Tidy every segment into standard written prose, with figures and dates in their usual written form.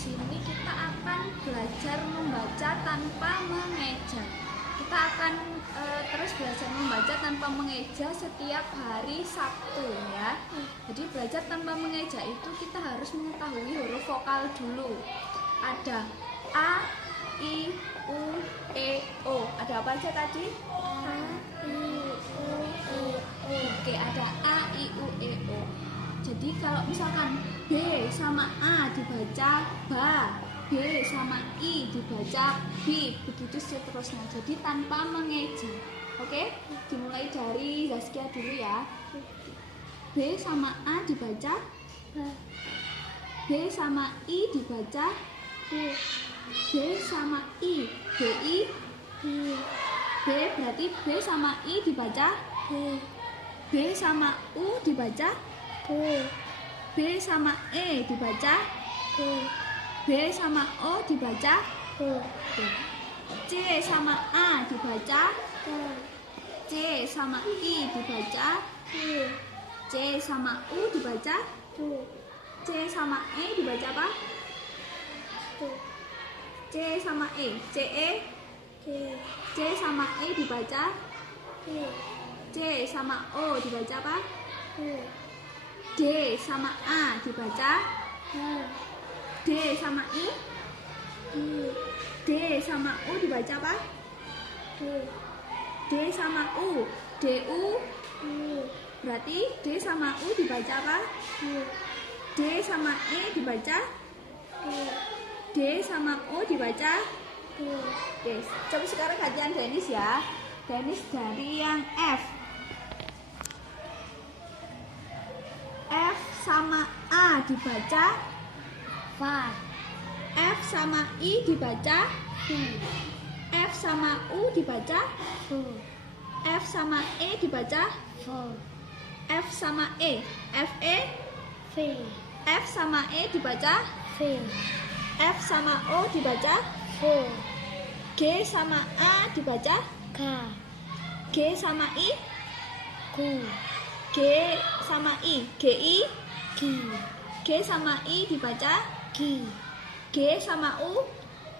sini kita akan belajar membaca tanpa mengeja. Kita akan terus belajar membaca tanpa mengeja setiap hari Sabtu ya. Jadi belajar tanpa mengeja itu kita harus mengetahui huruf vokal dulu. Ada A, I, U, E, O. Ada apa aja tadi? A, I, U, E, O. Oke, ada A, I, U, E, O. Jadi kalau misalkan B sama A dibaca ba, B sama I dibaca bi, begitu seterusnya. Jadi tanpa mengeja. Oke? Dimulai dari Zaskia dulu ya. B sama A dibaca Ba, B sama I dibaca B, B sama I, BI, B, B berarti B sama I dibaca B, B sama U dibaca B, B sama E dibaca B, B sama O dibaca B, C sama A dibaca Ba, C sama I dibaca B, C sama U dibaca B, C sama E dibaca apa? B, C sama E, CE, J, C sama E dibaca B, C sama O dibaca apa? B, D sama A dibaca A, D sama I, D, D sama U dibaca apa? D, D sama U, DU U, berarti D sama U dibaca apa? U, D sama E dibaca D, D sama O dibaca. D, Oke, coba sekarang gantian Denis ya. Denis dari yang F. F sama A dibaca Fa, F sama I dibaca Fi, F sama U dibaca Fu, F sama E dibaca Fu, F sama E, F E, Fi, F sama E dibaca Fi, F sama O dibaca Fu, G sama A dibaca Ka, G sama I, Ku, G sama I, GI, Ki, G sama I dibaca Ki, G sama U,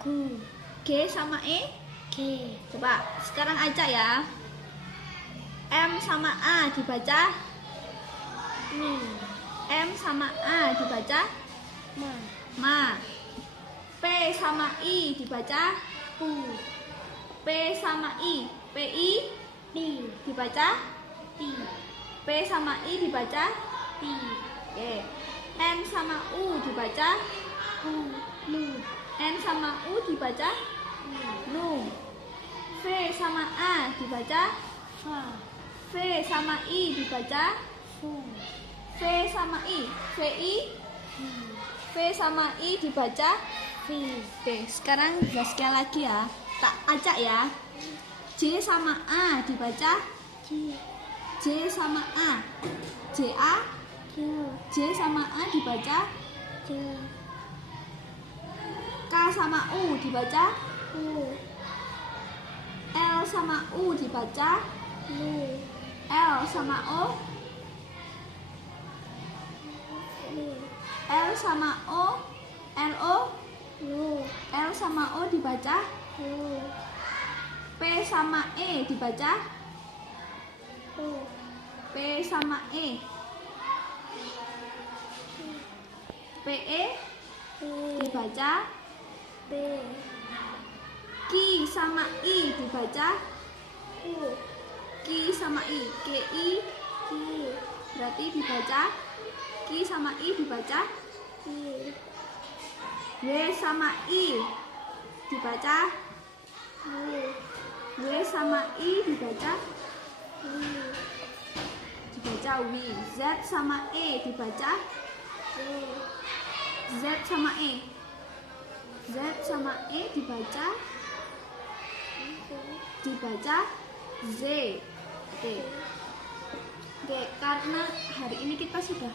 Ku, G sama E. Ki, Coba sekarang aja ya. M sama A dibaca Mi, M sama A dibaca Ma, Ma. P sama I dibaca Pu, P sama I, PI Di, dibaca Di, P sama I dibaca. Di, Oke. N sama U dibaca Hu, Lu, N sama U dibaca Lu, Nu. V sama A dibaca Fa, V sama I dibaca Fu, V sama I, VI Fi, V sama I dibaca. Fi, Oke, sekarang Zaskia lagi ya. Tak acak ya. J sama A dibaca Ji, J sama A, JA, Ju, J sama A dibaca Ja, K sama U dibaca U, L sama U dibaca Lu, L sama O, Li, L sama O, LO, Lu, L sama O dibaca Lu, P sama E dibaca U, P sama E, PE I, dibaca B, Q sama I dibaca U, Q sama I, KI Ki, berarti dibaca Q sama I dibaca I, W sama I dibaca Wi, W sama I dibaca Wi, Wi. Z sama E dibaca Wi, Z sama E, Z sama E dibaca Z. Oke. Oke, karena hari ini kita sudah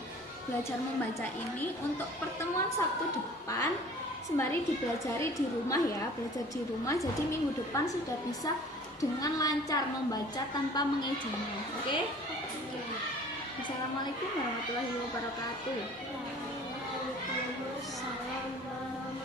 belajar membaca ini, untuk pertemuan Sabtu depan sembari dipelajari di rumah ya, belajar di rumah, jadi minggu depan sudah bisa dengan lancar membaca tanpa mengejanya. Oke? Assalamualaikum warahmatullahi wabarakatuh. Waalaikumsalam warahmatullahi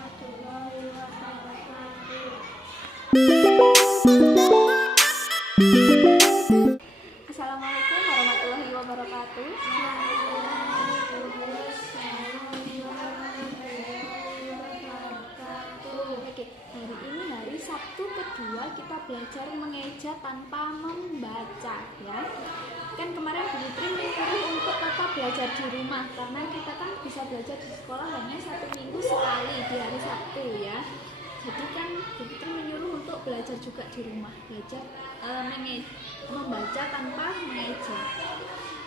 belajar mengeja tanpa membaca ya. Kan kemarin Bu Putri menyuruh untuk tetap belajar di rumah karena kita kan bisa belajar di sekolah hanya 1 minggu sekali di hari Sabtu ya. Jadi kan Bu Putri menyuruh untuk belajar juga di rumah, belajar membaca tanpa mengeja.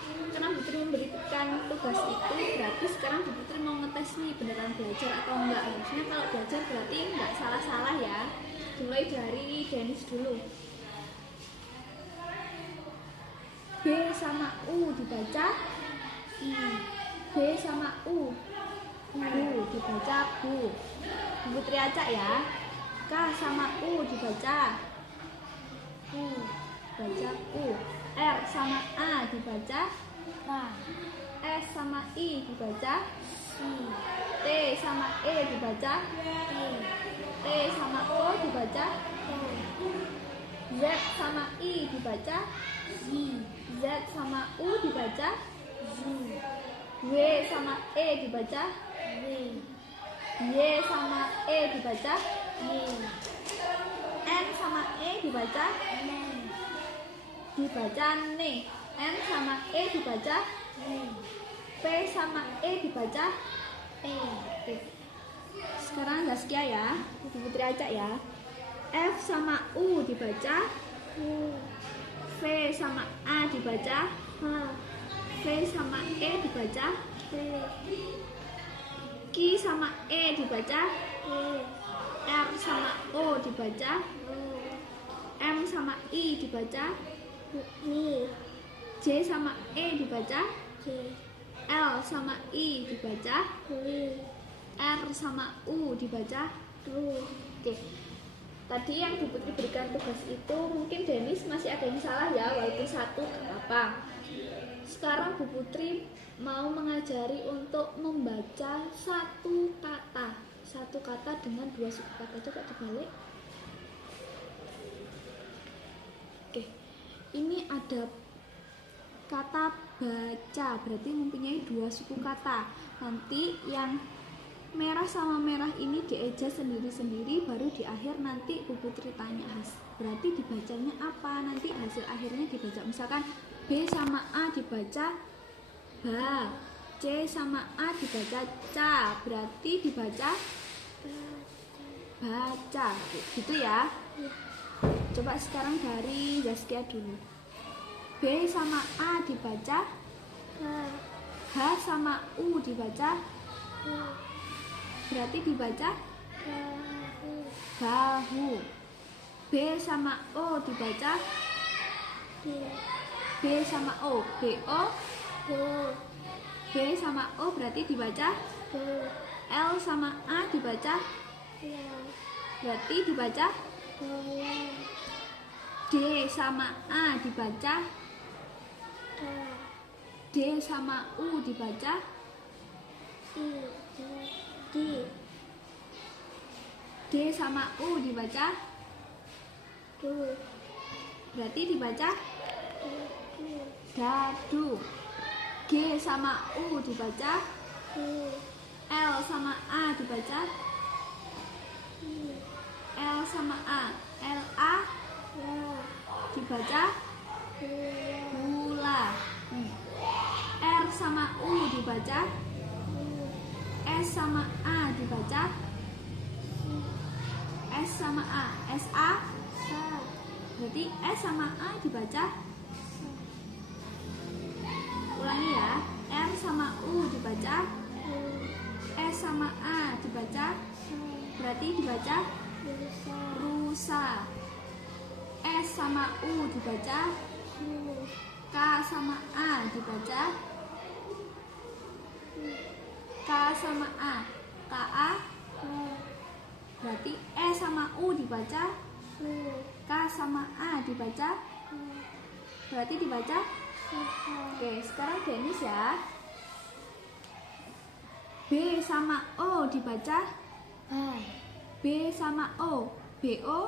Karena Bu Putri memberikan tugas itu berarti sekarang Bu Putri mau ngetes nih beneran belajar atau enggak. Harusnya kalau belajar berarti enggak salah-salah ya. Mulai dari Denis dulu. B sama U dibaca I. B sama U. Bu dibaca Bu. Bu Putri acak ya. K sama U dibaca U. Baca U. R sama A dibaca K. S sama I dibaca Si. T sama E dibaca I. T sama O dibaca Z sama I dibaca Z. Z sama U dibaca Z. W sama E dibaca W. Y sama E dibaca Y. N sama E dibaca N. Dibaca ne. N sama E dibaca N. P sama E dibaca P. Oke. Sekarang Zaskia ya, Bu Putri acak ya. F sama U dibaca U. V sama A dibaca H. V sama E dibaca V. Q sama E dibaca E. R sama O dibaca O. M sama I dibaca I. J sama E dibaca J. L sama I dibaca I. R sama U dibaca U. Oke. Tadi yang Bu Putri berikan tugas itu mungkin Denis masih ada yang salah ya, walaupun 1 gak apa. Sekarang Bu Putri mau mengajari untuk membaca satu kata dengan 2 suku kata. Coba dibalik. Oke. Ini ada kata baca, berarti mempunyai 2 suku kata. Nanti yang merah sama merah ini dieja sendiri-sendiri, baru di akhir nanti Bu Putri tanya berarti dibacanya apa, nanti hasil akhirnya dibaca. Misalkan B sama A dibaca ba, C sama A dibaca ca, berarti dibaca baca gitu ya. Coba sekarang dari Zaskia dulu. B sama A dibaca H sama U dibaca berarti dibaca bahu. B sama O dibaca B sama O, BO. B sama O berarti dibaca L sama A dibaca berarti dibaca D sama A dibaca D sama U dibaca D sama U dibaca berarti dibaca dadu. G sama U dibaca L sama A dibaca L sama A, LA dibaca gula. R sama U dibaca S sama A dibaca S sama A, SA berarti S sama A dibaca. Ulangi ya, R sama U dibaca S sama A dibaca berarti dibaca rusa. S sama U dibaca K sama A dibaca K sama A, KA berarti E sama U dibaca K sama A dibaca berarti dibaca. Oke, sekarang Denis ya. B sama O dibaca B sama O, BO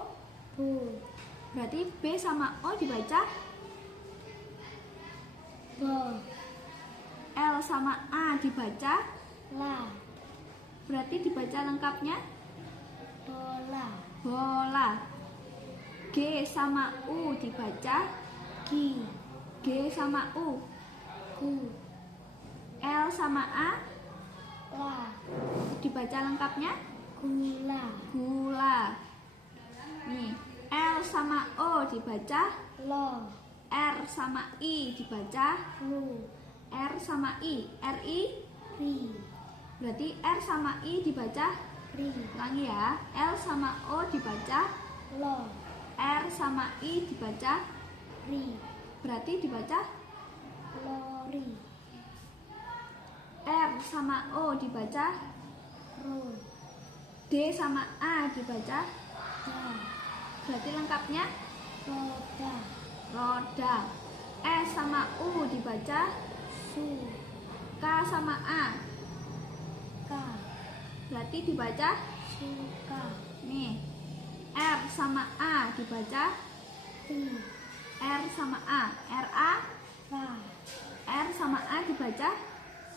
berarti B sama O dibaca L sama A dibaca berarti dibaca lengkapnya bola. G G sama U dibaca Gi. G sama U. Gu. L sama A La. dibaca lengkapnya Gula. gula. Nih, L sama O dibaca Lo. R sama I dibaca Lu. R sama I. RI Ri. berarti R sama I dibaca. Ri. Ulangi ya. L sama O dibaca, Lo. R sama I dibaca, Ri. berarti dibaca Lori. R sama O dibaca, Ro. D sama A dibaca, Da. berarti lengkapnya Roda. roda. S sama U dibaca, Su. K sama A, Ka. berarti dibaca. Suka. Nih, R sama A dibaca, Ti. R sama A, RA, Ra. R sama A dibaca,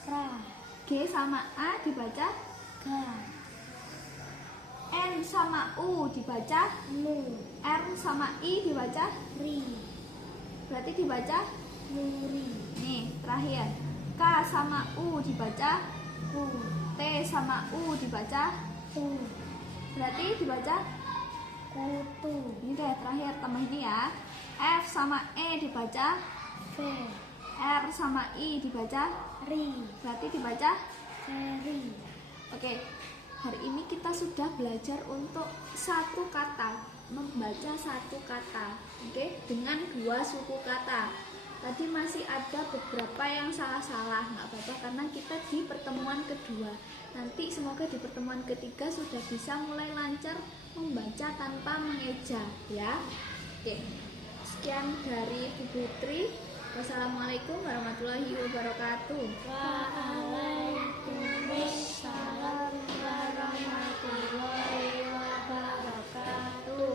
Ra. G sama A dibaca, Ga. N sama U dibaca, Lu. R sama I dibaca, Ri. berarti dibaca. Luri. Nih, terakhir. K sama U dibaca, Ku. T sama U dibaca, Tu. berarti dibaca. Kutu. Ini deh terakhir, tambah ini ya. F sama E dibaca, Fe. R sama I dibaca, Ri. berarti dibaca. Feri. Oke, hari ini kita sudah belajar untuk satu kata, membaca satu kata, oke, dengan dua suku kata. Tadi masih ada beberapa yang salah-salah, nggak apa-apa karena kita di pertemuan kedua. Nanti semoga di pertemuan ketiga sudah bisa mulai lancar membaca tanpa mengeja, ya. Oke, sekian dari Bu Putri. Wassalamualaikum warahmatullahi wabarakatuh. Waalaikumsalam warahmatullahi wabarakatuh.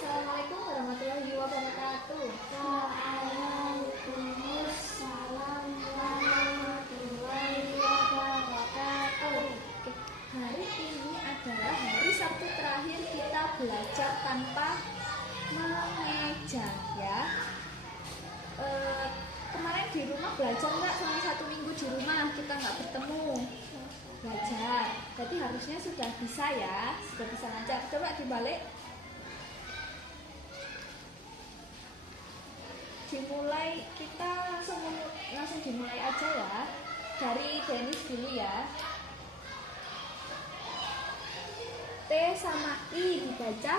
Assalamualaikum warahmatullahi wabarakatuh. Waalaikumsalam warahmatullahi wabarakatuh. Oke, hari ini adalah hari Sabtu terakhir kita belajar tanpa mengeja, ya. Kemarin di rumah belajar nggak? Selama 1 minggu di rumah kita nggak bertemu, belajar. Jadi harusnya sudah bisa ya, sudah bisa lancar. Coba dibalik. Dimulai, kita langsung dimulai aja ya. Dari Denis dulu ya. T sama I dibaca,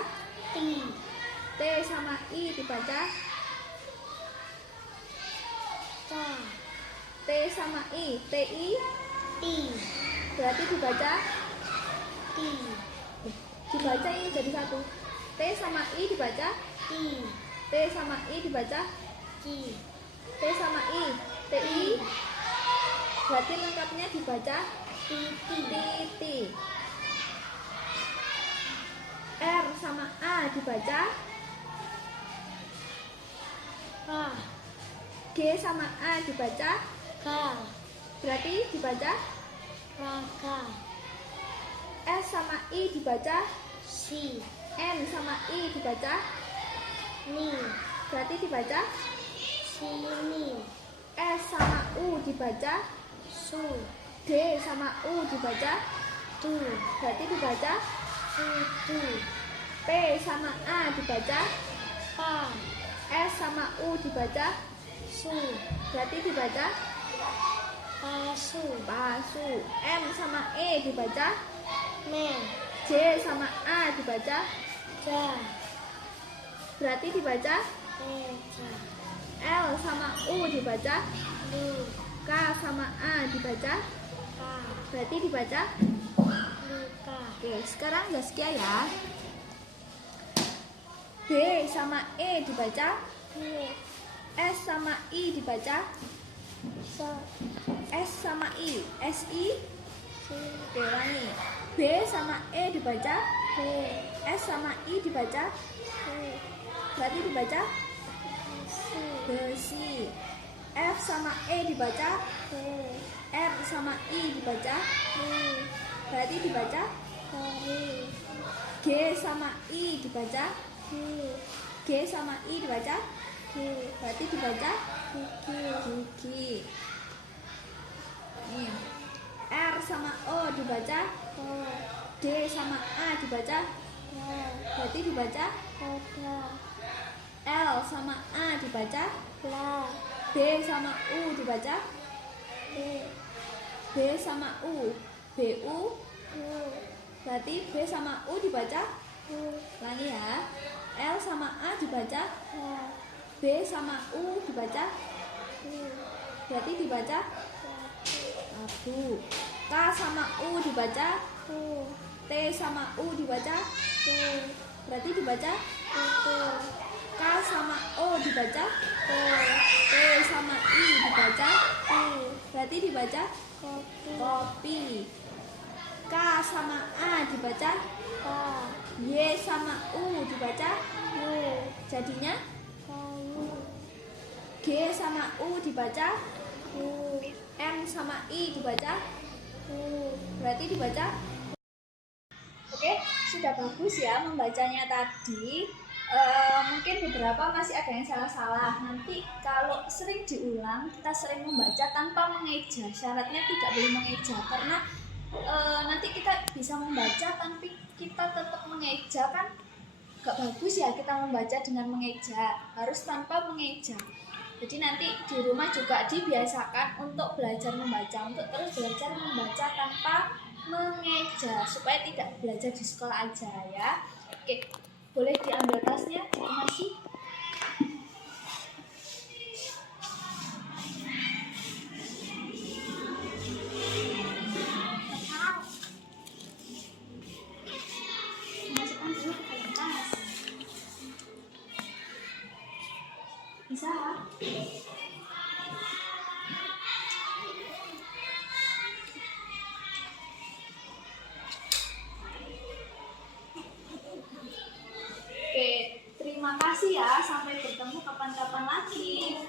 Ti. T sama I dibaca, Ta. T sama I, TI Ti. berarti dibaca. Ti. Dibaca ini jadi satu. T sama I dibaca, Ti. T sama I dibaca, Ki. T sama I, TI berarti lengkapnya dibaca Titi. titi. R sama A dibaca, Ra. G sama A dibaca, Ka. berarti dibaca. Raka. S sama I dibaca, Si. N sama I dibaca, Ni. berarti dibaca. Sini. S sama U dibaca, Su. D sama U dibaca, Tu. berarti dibaca. Sutu. P sama A dibaca, Pa. S sama U dibaca, Su. berarti dibaca. Pasu. Pasu. M sama E dibaca, Me. J sama A dibaca, Ja. berarti dibaca. Meja. L sama U dibaca, Lu. K sama A dibaca, Ka. berarti dibaca. Luka. Oke, sekarang Zaskia ya. B sama E dibaca, Ni. S sama I dibaca, Sa. S sama I, SI. Si. Oke, ulangi. B sama E dibaca, He. S sama I dibaca, He. berarti dibaca. Si. Besi. F sama E dibaca, He. R sama I dibaca, Ni. berarti dibaca. Kari. G sama I dibaca. Gi. G sama I dibaca. Gi. Berarti dibaca Gigi. gigi. Nih. R sama O dibaca. O. D sama A dibaca. La. Berarti dibaca. Oda. L sama A dibaca. La. B sama U dibaca. B. B sama U. BU. U. Berarti B sama U dibaca. U. Ulangi ya. L sama A dibaca. La. B sama U dibaca. U. Berarti dibaca Latu. abu. K sama U dibaca. U. T sama U dibaca. U. Berarti dibaca Itu. K sama O dibaca. O. T sama I dibaca. I. Berarti dibaca Kopi. kopi. K sama A dibaca. Ka. Y sama U dibaca. U. Jadinya Kayu. G sama U dibaca. U. M sama I dibaca. U. Berarti dibaca. Oke, sudah bagus ya membacanya tadi. Mungkin beberapa masih ada yang salah-salah. Nanti kalau sering diulang, kita sering membaca tanpa mengeja. Syaratnya tidak boleh mengeja karena nanti kita bisa membaca tapi kita tetap mengeja, kan gak bagus ya kita membaca dengan mengeja. Harus tanpa mengeja. Jadi nanti di rumah juga dibiasakan untuk belajar membaca, untuk terus belajar membaca tanpa mengeja supaya tidak belajar di sekolah aja ya. Oke, boleh diambil tasnya, dikemasi. Masukkan dulu ke dalam tas. Bisa. Oke, terima kasih ya. Sampai bertemu kapan-kapan lagi.